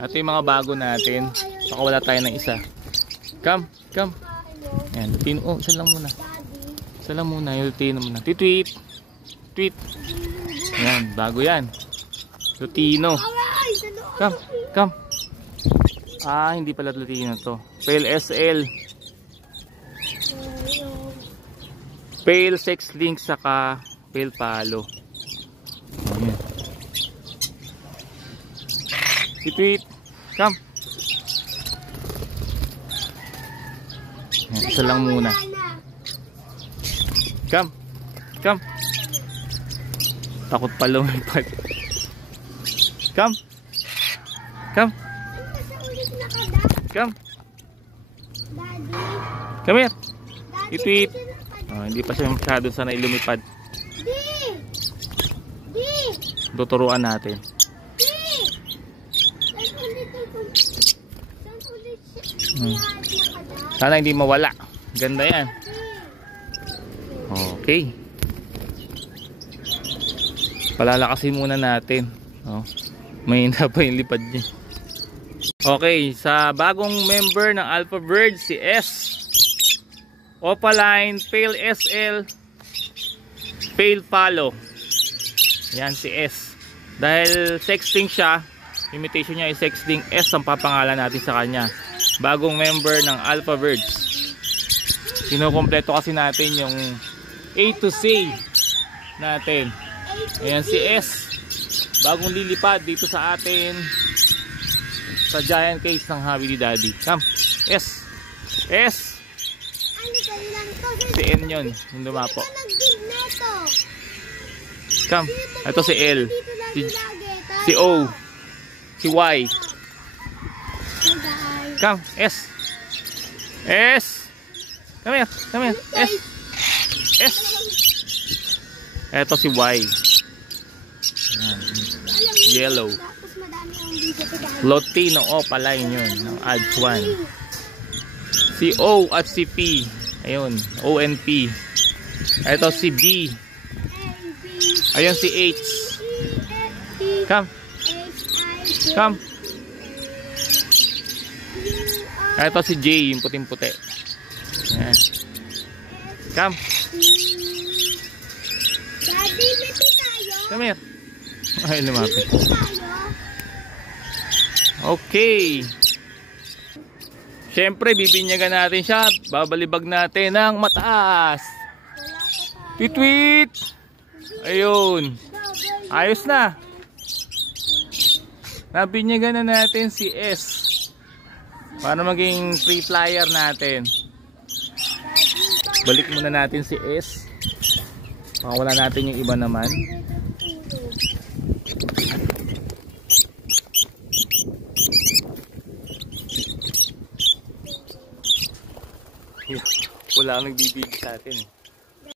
Ito yung mga bago natin. Baka wala tayo ng isa. Come. Yan, Lutino. Oh, isa lang muna. Isa lang muna, yung Lutino muna. Tweet. Yan, bago yan. Lutino. Come. Ah, hindi pala Lutino to. Pale SL. Pale Sex Link saka Pale Palo. Ayan. Tweet. Come. Yan, isa lang muna. Come. Takot pa lumipad. Come. Come here. Tweet. Oh, hindi pa siya masyado sana ilumipad. Tuturuan natin. Sana hindi mawala. Ganda yan. Okay. Palalakasin muna natin. Oh, mahina pa yung lipad niya. Okay, sa bagong member ng Alpha Bird, si S. Opaline, Pale SL, Pale Palo. Yan si S. Dahil sexting siya, imitation niya ay sexting, S ang papangalan natin sa kanya. Bagong member ng Alpha Birds. Kinukompleto kasi natin yung A to C natin. Ayan si S. Bagong lilipad dito sa atin sa giant case ng hobby ni Daddy. Come. S. Si N yun. Yung dumapo. Come. Ito si L. Si O. Si Y. Come. S. Come here. S. Ito si Y. Yellow. Lutino. Opaline yun. Adds 1. Si O at si P. Ayun. ONP. Ito si B. Ayun si H. Come. Ito si J. Yung puting-puti. Ayan. Come. Daddy, meti tayo. Come here. Ay, lumapit. Okay. Siyempre, bibinyagan natin siya. Babalibag natin ng mataas. Tweet. Ayun. Ayos na. Nabinyagan na natin si S. Para maging free flyer natin. Balik muna natin si S. Pakawala natin yung iba naman. Wala nang nagbibigay sa atin.